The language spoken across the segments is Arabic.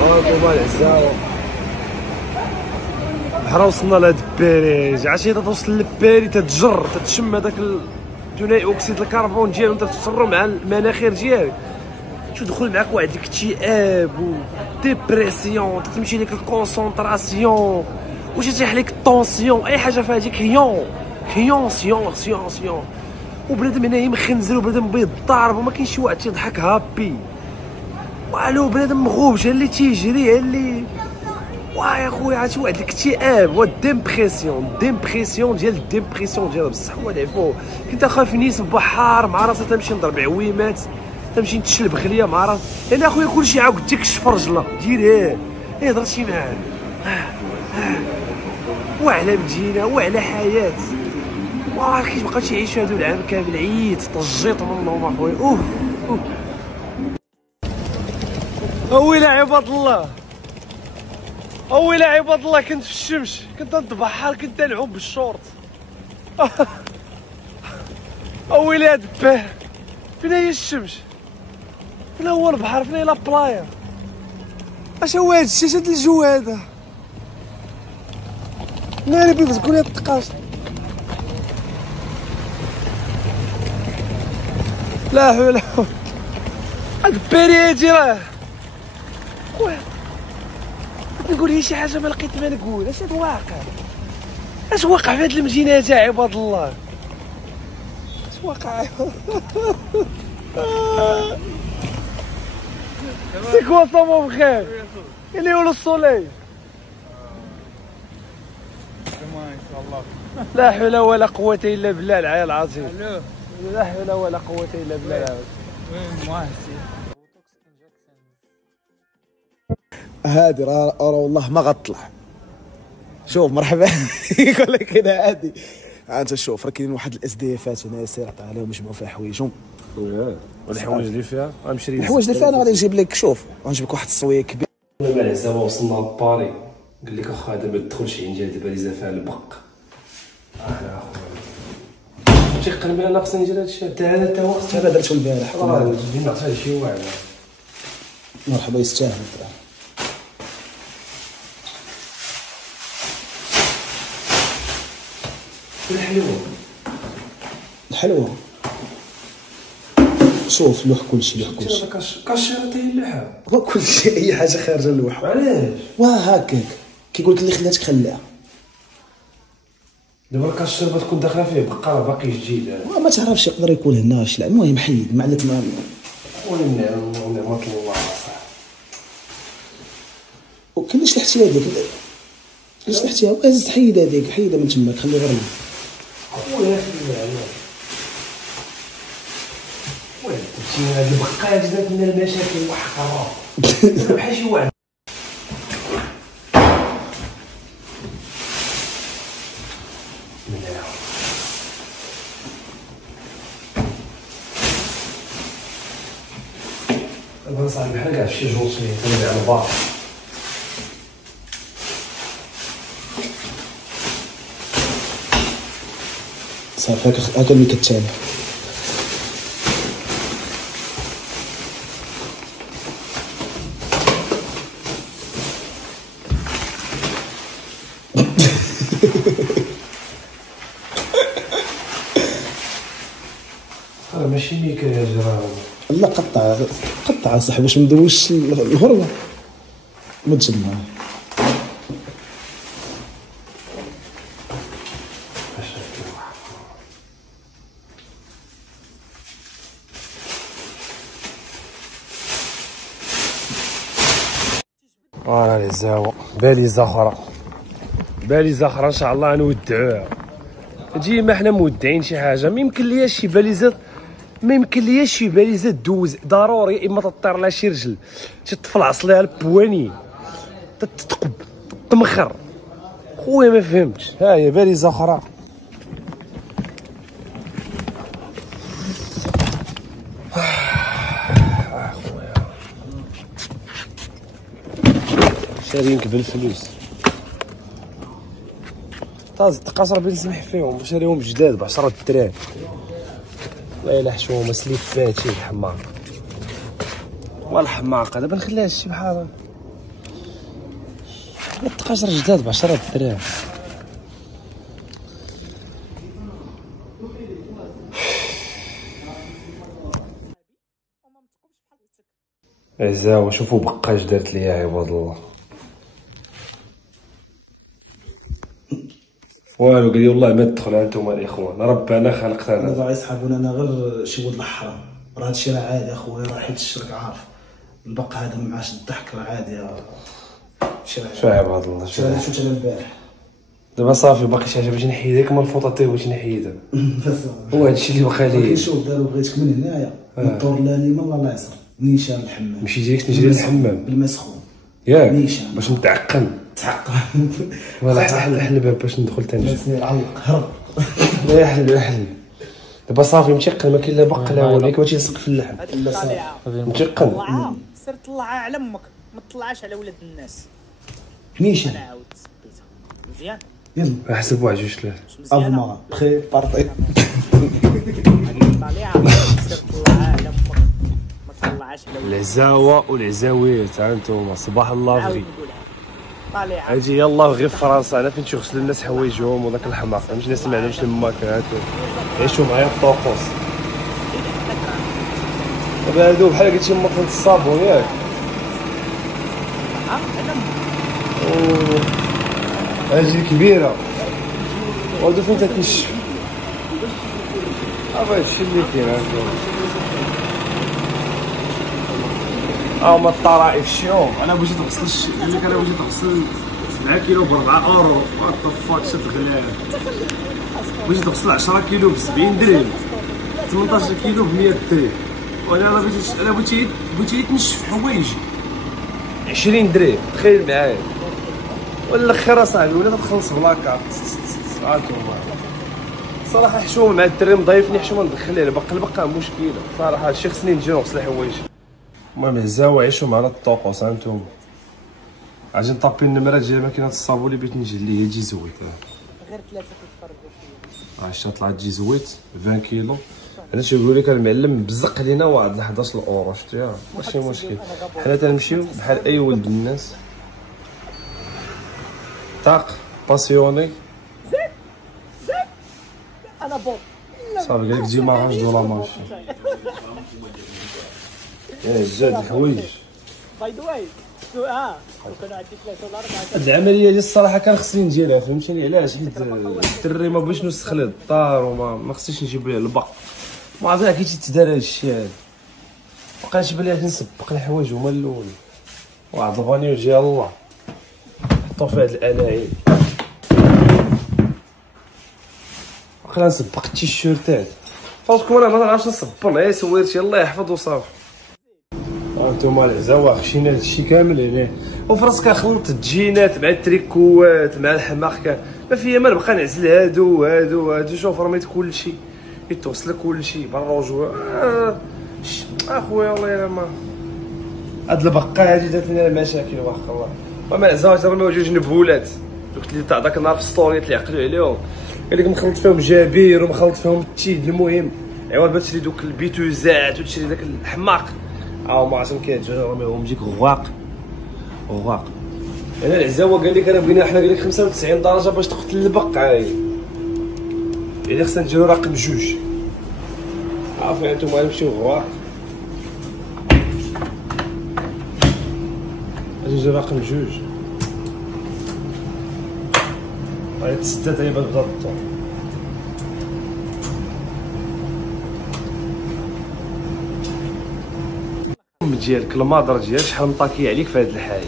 هانتوما العزاو بحال وصلنا لهاد الباريج. عرفتي توصل للباري تتجر تتشم هذاك ثنائي اكسيد الكربون ديالو تتجرو مع المناخير ديالك، تدخل معاك واحد الاكتئاب و ديبرسيون، تمشي لك الكونسونطراسيون وتطيح لك الطونسيون، اي حاجه فيها هذيك هيون سيون وبنادم هنا مخنزر وبنادم بيض الضارب وما كاينش شي واحد تيضحك هابي والو، بنادم مغوبش اللي تيجري اللي واه يا خويا عرفتي واحد الاكتئاب والديمبرسيون ديال الديمبرسيون ديال بصح هو العفو. كنت خايف نيس بحار مع راسي تمشي نضرب عويمات تمشي نتشلب خليه مع راسي انا اخويا كلشي عاود ديك الشفرجله دير هضرتي معاه وعلى مدينه وعلى حياه واه كيبقى تيعيش هادو العام كامل عييت طجيت منهم اخويا. اويلا عباد الله اويلا عباد الله، كنت في الشمس كنت نتبحر كنت نلعب بالشورت. اويلا دباه فين هي الشمس فين هو البحر فين هي لا بلايا اش هو هادشي اش هاد الجو هذا مالي بغيت تقول لي الطقاش لا حول ولا قوة. هاد الباري هادي راه خويا نقول هي شي حاجه ما لقيت ما نقول اش هاد الواقع اش واقع في هاد المدينه هادي عباد الله اش واقع سي كوا سا مون فخير اللي هو الصولي لا حول ولا قوة إلا بالله العلي العظيم لا حول ولا قوة إلا بالله العظيم. هادي راه والله ما غطلع. شوف مرحبا يقول لك هنا هادي انت شوف راه كاين واحد الاس دي افات هنا سير عطا عليهم يجمعوا فيها حوايجهم والحوايج اللي فيها غنمشري الحوايج اللي فيها انا غادي نجيب لك شوف غنجيب لك واحد الصويه كبير. دابا العزابه وصلنا لباري قال لك اخويا دابا تدخلش عندي دابا لي فيها البق انا اخويا تيقلب انا خصني ندير هادشي حتى هو انا درته البارح ديما حتى شي واحد مرحبا يستاهل. الحلوى شوف لوح كلشي كاشيره تاهي اللحم هو كلشي اي حاجه خارجه اللوح. علاش واه هكاك كيقول لك اللي خلاتك خلاها دابا الكاشيره تكون داخله فيه بقره باقي جديد ما تعرفش يقدر يكون هنا شي. المهم حيد ما عليك ما ونعمة الله صح. وكاين اللي شلحتي هذيك اللي شلحتيها هز حيد هذيك حيدها من تماك خلي غير خويا خليها هاد البقايا جات من المشاكل وحقرا بحال شي واحد دابا صاحبي بحال كاع فشي جوطي تنبيع البار صافي هكا اللي كتابع ماشي ميكا يا جيران لا قطع صاحبي باش مدوش الهروه ما تجمع فوالا العزاوة باليزة أخرى إن شاء الله نودعوها. ديما حنا مودعين شي حاجة ما يمكن لياش شي باليزات دوز ضروري إما تطير لها شي رجل تتفلعص ليها البواني تتقب تمخر خويا ما فهمتش. ها هي باليزة أخرى شاريينك بالفلوس تقاصر بين نسمح فيهم شاريهم جداد ب10 دراهم والله الا حشومه سليفات شي الحماق والحماقه دابا نخليها شي بحال ما تلقاش جداد ب 10 دراهم. عزاوة شوفوا بقاش دارت ليا عباد الله. والو قال لي والله ما تدخل انتم الاخوان، ربنا خلقتنا. هذا غيسحبونا انا غير شي ولد الحرام، راه هادشي راه عادي اخويا، راه حيت الشرك عارف البق هذا معاش الضحك راه عادي. شي شو عباد الله شو هذا شفت انا البارح. دابا صافي باقي شي حاجه باش نحيدك من الفوطه تاعي باش نحيدها. هو هادشي اللي بقى لي. شوف دابا بغيتك من هنايا من الدور اليمين ولا اليسار نيشان الحمام. مشي ديريكت نجري للحمام بالماء سخون ياك نيشان باش نتعقم. تعقم ولا حل الباب باش ندخل تاني. علق هرب. لا يحل دابا صافي متيقن ما كاين لا بق لا والو، ما تيلصق في اللحم متيقن. سير طلعها على امك، ما تطلعش على ولاد الناس. نيشان انا عاود سبيتها مزيان. يلا احسب 1 2 3. افما بخير بارطي. طلعها سير طلعها على امك، ما تطلعش على ولاد العزاوه والعزاوير ها انتم صباح الله عاود فيك. نقولها طالعها. اجي يلا غير في فرنسا انا فين تيغسلوا الناس حوايجهم وذاك الحماق، فهمتي الناس اللي ما عندهمش الماكله يعيشوا معايا الطقوس. دابا هادو بحال قلتي مطلة الصابون ياك. هاجي كبيره وهادو فين تكنشف. هادشي اللي كاين هما الطرائف الشيوخ. انا بغيتي تغسل قال لك انا بغيتي تغسل 7 كيلو ب 4 اورو. وات فاك شد غلال. بغيتي تغسل 10 كيلو ب 70 درهم، 18 كيلو ب 100 درهم. وانا بغيتي تنشف حوايجي 20 درهم. تخيل معايا والاخر اصاحبي ولا تخلص بلاكارت. صراحه حشومه مع الدري مضايفني، حشومه ندخل ليه البقه مشكله صراحه. هادشي خصني نجي نغسل حوايجي. المهم عزاو عيشوا معنا الطقوس هانتوما. اجي نطابي النمرات ديال ماكينه الصابون اللي بغيت نجي اللي هي جي زويت. غير 3 كيتفرجوا فيا. عشرة طلعت جي زويت 20 كيلو. انا تيقول لك المعلم بزق لينا واحد 11 اورو شفتيها ماشي مشكل. حنا تنمشيو بحال اي ولد الناس. طاق باسيوني زيد انا بوب صافي قال لك جي ماغاج دولا ماشي. زاد الحوايج باي ذا واي كانوا عندي 3 ولا 4. هاد العمليه ديال الصراحه كان خصني نديرها فهمتيني علاش؟ حيت الدري ما بغيتش نسخ الدار وما خصنيش نجيب ليه البق. ما عرفتش كي تيتدار هاد الشيء هذا. بقى تيبان لي نسبق الحوايج هما الاول. واحد الفانيو ديال الله حطو في هاد الاناعيم. بقى نسبق التيشيرتات فوتكم. انا ما نعرفش نصبر غير سويرتي الله يحفظ وصافي. هانتوما العزاوة خشينا هادشي كامل هنا وفراسك خلطت الجينات مع التريكوات مع الحماق ما فيا ما نبقى نعزل هادو شوف رميت كلشي يتوصل كلشي بالروجو. اخويا والله الا ما هاد البقه هادي دات لنا المشاكل واخا الله. المهم العزاوة ترميو جوج نبولات دوك اللي تاع داك النهار في ستوريات اللي عقلوا عليهم قال لك مخلط فيهم جابير ومخلط فيهم التيد. المهم عوض باش تشري دوك البيتوزات وتشري داك الحماق ما عشان كيتجرى رميهم يجيك غواق. انا العزاوه قال لك انا بغينا حنا قال لك 95 درجه باش تقتل البقعه هاي يعني خصنا نديرو رقم 2. عافاك انتوما نمشيو غواق غادي ندير رقم 2. غادي تسدات هي باش تبدا الضوء. ديالك المادر ديالك شحال مطاكي عليك في هاد الحياه.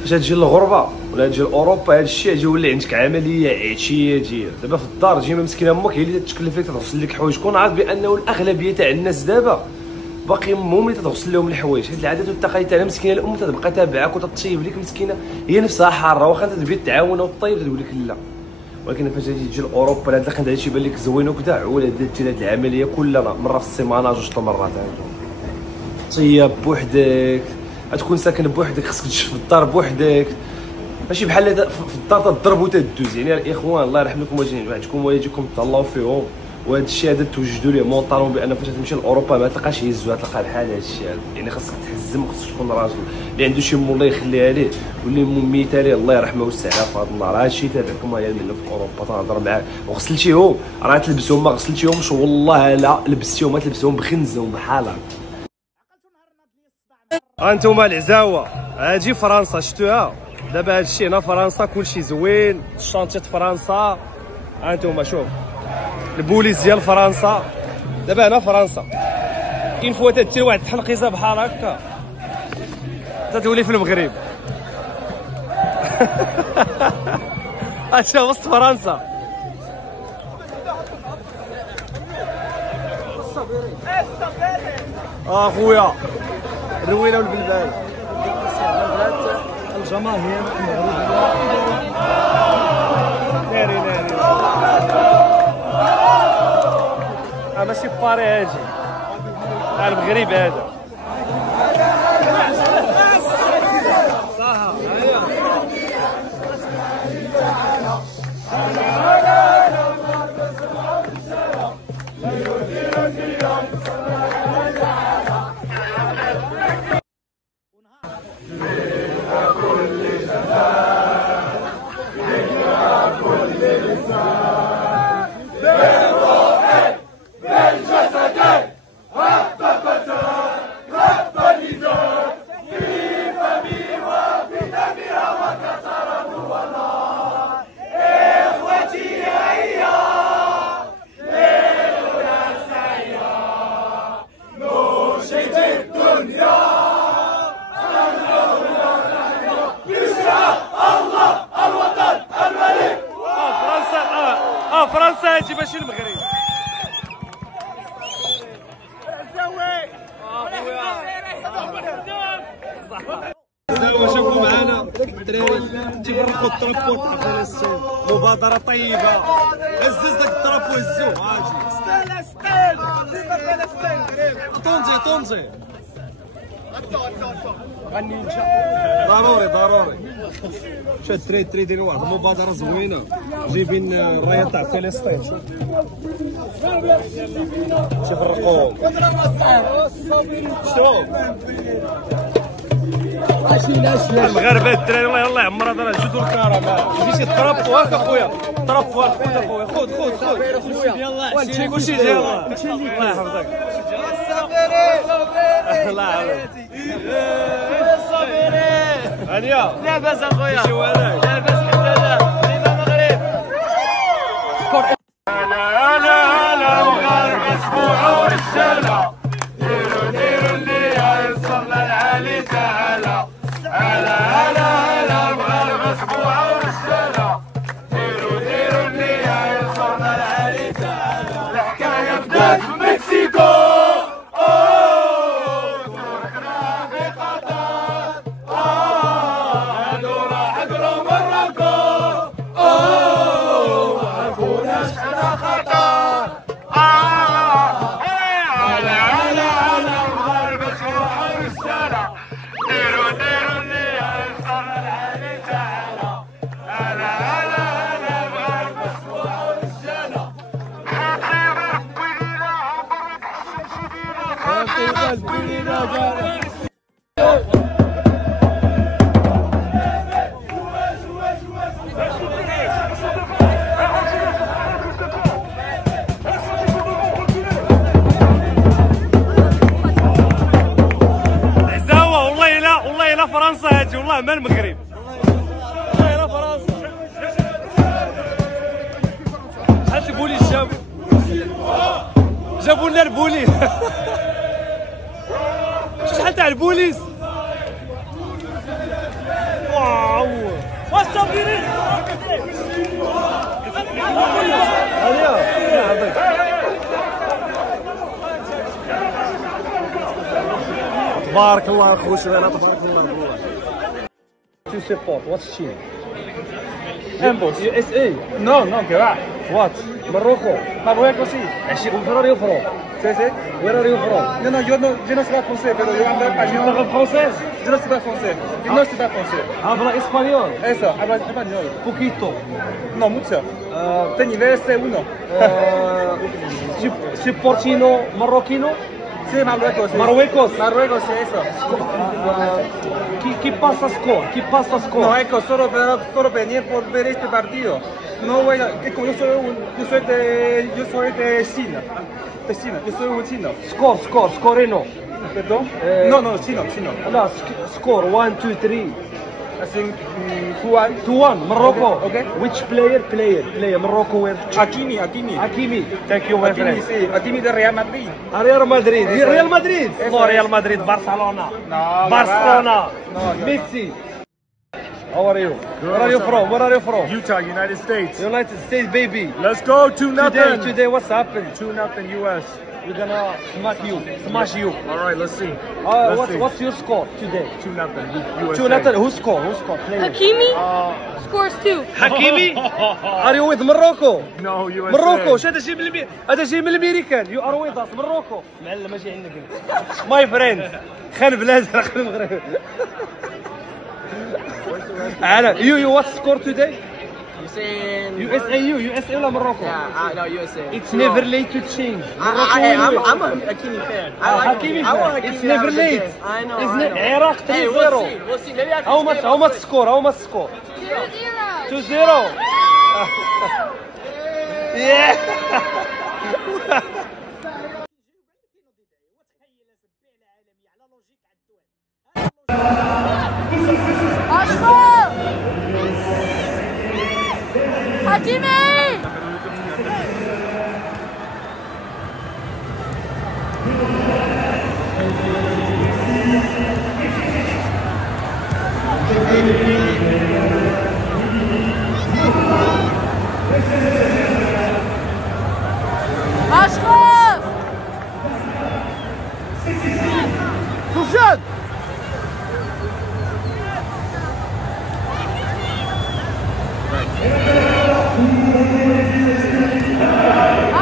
فاش تجي للغربه ولا تجي لاوروبا هاد الشيء يجي يولي عندك عمليه عشيه ديال دابا في الدار تجي مسكينه امك هي اللي تتكلف لك تغسل لك حوايج. كون عارف بانه الاغلبيه تاع الناس دابا باقي امهم اللي تغسل لهم الحوايج. حيت العادات والتقاليد تاع مسكينه الام تبقى تابعك وتطيب لك مسكينه هي نفسها حاره واخا تبغي تعاون وطيب تقول لك لا. ولكن فاش تجي لاوروبا هاد الخدمه تيبان لك زوين وكذا ولا دير هاد العمليه كل مره في السيمانه 2 مرات. طيب بوحدك غتكون ساكن بوحدك خصك تشوف الدار بوحدك ماشي بحال في الدار تضرب وتدوز. يعني الاخوان الله يرحم لكم والديكم ويجيكم تهلاو فيهم وهذا الشيء هذا توجدوا ليه مونطالون بان فاش تمشي لاوروبا ما تلقاش يهزوها، تلقى بحال هذا الشيء هذا. يعني خاصك تحزم، خاصك تكون راجل اللي عنده شي مولا يخليها ليه، واللي ميته ليه الله يرحمه ويوسعها في هذا النهار. هذا الشيء تابعكم هي المله في اوروبا تهضر معاه وغسلتيهم راه تلبسهم ما غسلتيهمش والله لا لبستيهم ما تلبسهم بخنزهم بحالها. انتم العزاوه هاجي فرنسا شفتوها دابا، هذا الشيء هنا فرنسا كلشي زوين، الشانتيات فرنسا انتم شوف البوليس ديال فرنسا. دابا هنا فرنسا كاين فوا تدير واحد التحنقيصه بحال هكا تتولي في المغرب. هادشي وسط فرنسا. خويا الروينه والبلبال الجماهير ناري ماشي باري هاجي المغرب هذا. فرنسا هاجي ماشي المغرب. شوفوا معنا الدراري تيفرقوا الطرابور تاع فلسطين، مبادرة طيبة. هزز داك الطراب وهزوه. طونجي طونجي غني ضروري شاد الدراري دايرين واحد المبادرة زوينة جايبين الراية تاع فلسطين تيفرقوهم. شوف المغاربه الدراري الله يعمر هذا جدو الكرم. جيتي تطرب واك اخويا طرب واك خذ اخويا خذ يلاه كلشي ديالها الله يحفظك. الله يحفظك هانيه لاباس اخويا لاباس الحمد لله ديما المغرب. هلا المغرب اسبوع والرجاله ديروا اللي يوصلنا العالي تعالى. هلا المغرب اسبوع والرجاله ديروا اللي يوصلنا العالي تعالى. الحكايه بدات في مكسيكو تركنا في قطر هادو راح قروا مراكو معرفوناش على خطر. هلا المغرب اسبوع والرجاله ديروا اللي يوصلنا العالي تعالى. هلا المغرب اسبوع والرجاله والله لا فرنسا هاجي والله ما المغرب. والله لا فرنسا. شحال البوليس جابوا لنا البوليس. شحال تاع البوليس. واو واستغفرين تبارك الله اخويا شباب تبارك الله والله. Tu support what team? Ambos. USA. No, Garage. What? Morocco. Marruecos sí. Where are you from? Sí, sí. Where are you from? No, yo no sé français, pero yo hablo español. Parle français? Yo no sé français. Yo no sé français. Habla español. Eso, habla español. Poquito. No, mucho. De nivel C1. Supportino marroquino? Sí, Marruecos. Sí. Marruecos. Marruecos, sí, eso. ¿Qué pasa score? ¿Qué pasa score? No, es que solo venir por ver este partido. No voy a... Es como yo soy de China. De China, yo soy un chino. Score no. ¿Perdón? No, chino. No, score 1, 2, 3. I think 2-1. Morocco. Okay. Which player? Morocco where? Hakimi. Thank you, my friend. Sí, Hakimi de Real Madrid. Real Madrid. Eso Real es. Madrid. Eso No, es. Real Madrid. Barcelona. No, Barcelona. No. Messi. How are you? Where are you from? Utah, United States. United States, baby. Let's go 2-0. Today, what's happened? 2-0 US. We're gonna smash you. All right, let's see. Let's see. What's your score today? 2-0 USA. 2-0. Who score? Player. Hakimi scores 2. Hakimi? Are you with Morocco? No, USA. Morocco. هذا جاي من الامريكان. You are with us. Morocco. معلم ماشي عندك. My friend. خان بلاد خان المغرب. You what score today? You saying USA ولا Morocco? Yeah, no, USA. It's never late to change. I'm a Hakimi fan. I like Hakimi I want fan. Hakimi It's to have never a good late. game. I know. Isn't it? I know. Iraq 3-0. Hey, we'll see. Maybe I can How much score? 2-0. 2-0. Yeah. أشرف حكيمي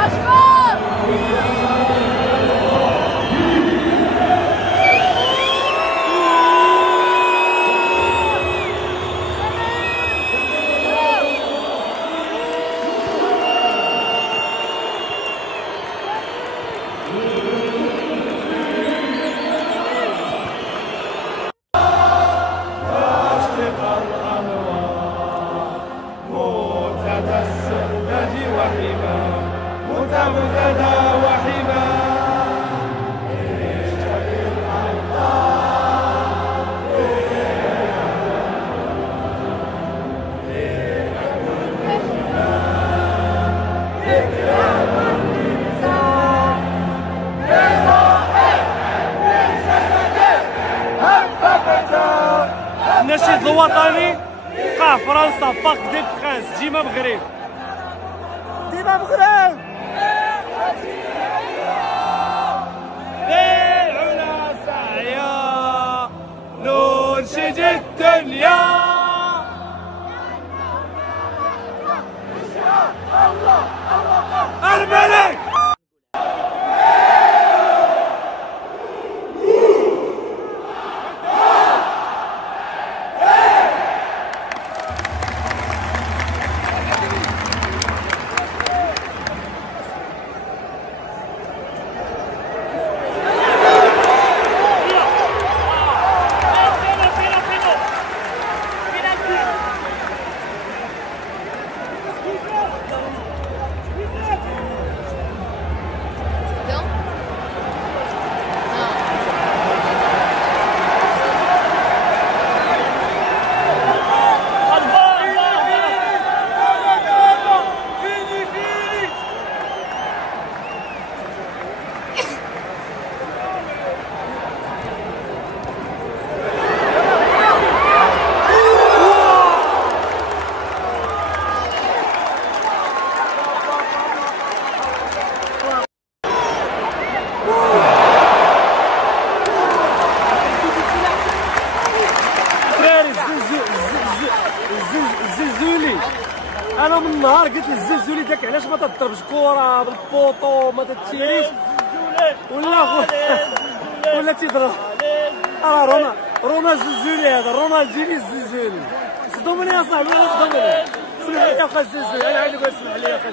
أشرف سفيان النشيد الوطني بقى فرنسا باك دي برانس ديما مغرب العلا سعيا ننشد الدنيا الملك انا من النهار قلت للزلزولي داك علاش ما تضربش كره بالبوطو ما تتشيريش ولا تيضرب. روما الزلزولي هذا رونالديني الزلزولي. صدمني يا صاحبي صدمني. سمح لي يا اخي الزلزولي انا عندي سمح لي يا اخي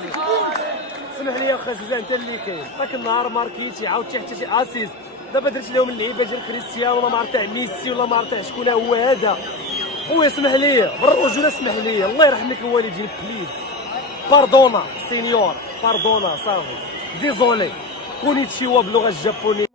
سمح لي يا اخي زوزان انت اللي كاين. ذاك النهار ماركيتي عاود حتى شي اسيس دابا درت لهم اللعيبه ديال كريستيانو ولا ما عرفت تاع ميسي ولا ما عرفت تاع شكون هو هذا. خويا اسمح لي بالرجوله اسمح لي الله يرحم لك الوالدين بليز. باردونا سينيور باردونا صافي ديزولي كونيتشيوا باللغه الجابونيه.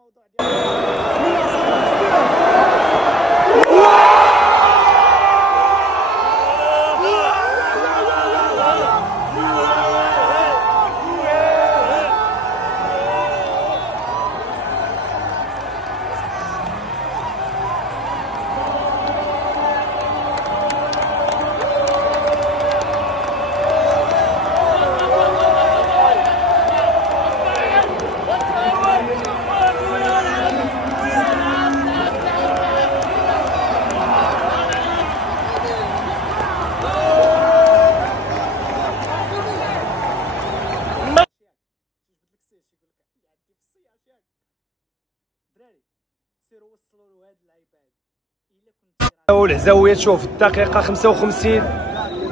والعزاويه شوف الدقيقه 55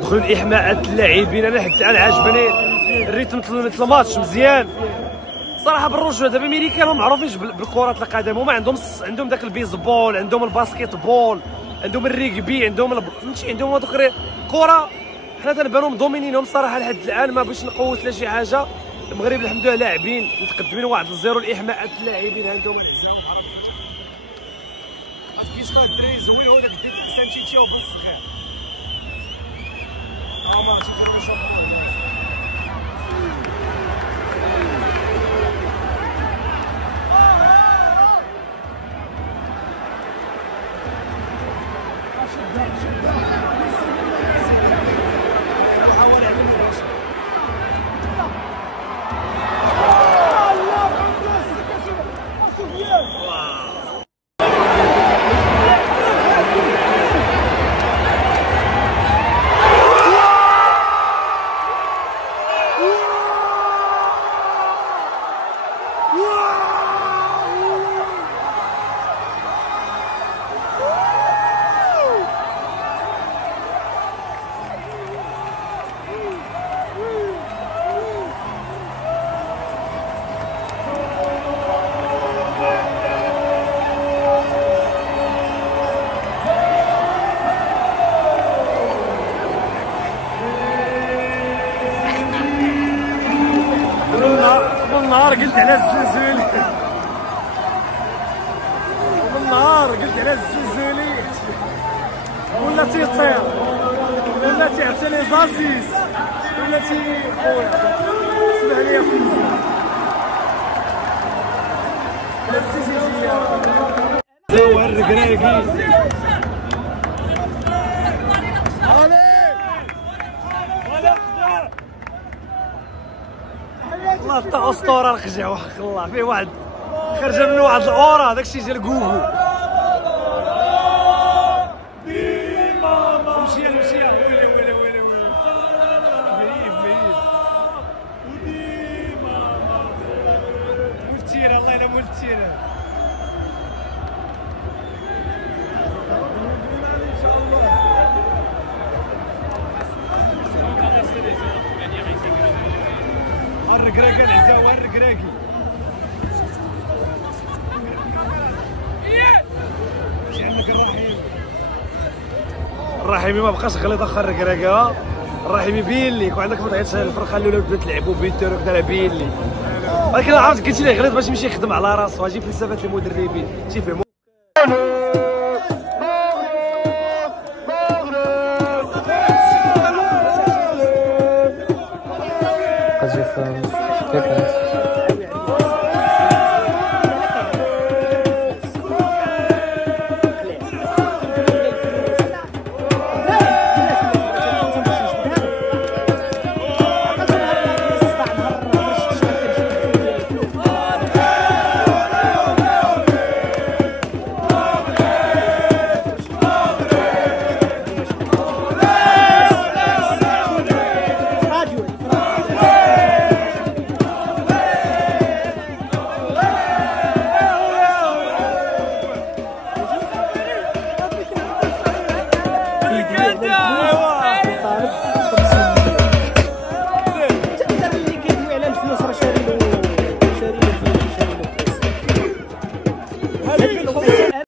دخلوا الاحماءات اللاعبين. انا حتى انا عاجبني الريتم ديال الماتش مزيان صراحه. بالرجوله دابا الميريكان ما معروفينش بالكره القدم، هما عندهم داك البيسبول، عندهم الباسكيت بول، عندهم الريغبي، عندهم فهمتي عندهم هذوك كره. حنا تنبانو مدومينينهم صراحه لحد الان. ما باش نقوت لا شي حاجه. المغرب الحمد لله لاعبين متقدمين 1-0. الاحماءات اللاعبين عندهم العزاو كيشرا الدراري زوينو داك الديك سانتيتيو بالصغير. ما تيديروا ان شاء الله. قلت على الزلزولي من نهار قلت على الزلزولي ولا تيطير ولا تيعطي لي زاسيس ولا خويا اسمح لي يا خويا لا تسيجي هو الركراكي الله تا اسطوره الخجع وحق الله. فيه واحد خرج منه واحد الاورا داكشي ديال كوكو. مشي ويلي مولتيرا الله يلا مولتيرا. الركراكي العزاوه الركراكي شي عندك الرحيمي ما بقاش غليظ اخر الركراكي. الرحيمي بين ليك وعندك ما تعيطش الفرقه الاولى بدات تلعبوا بيتر وكذا بين لي. ولكن عرفت قلت ليه غليظ باش يمشي يخدم على راسو. اجي فلسفه المدربين تيفهموا. بالفلوس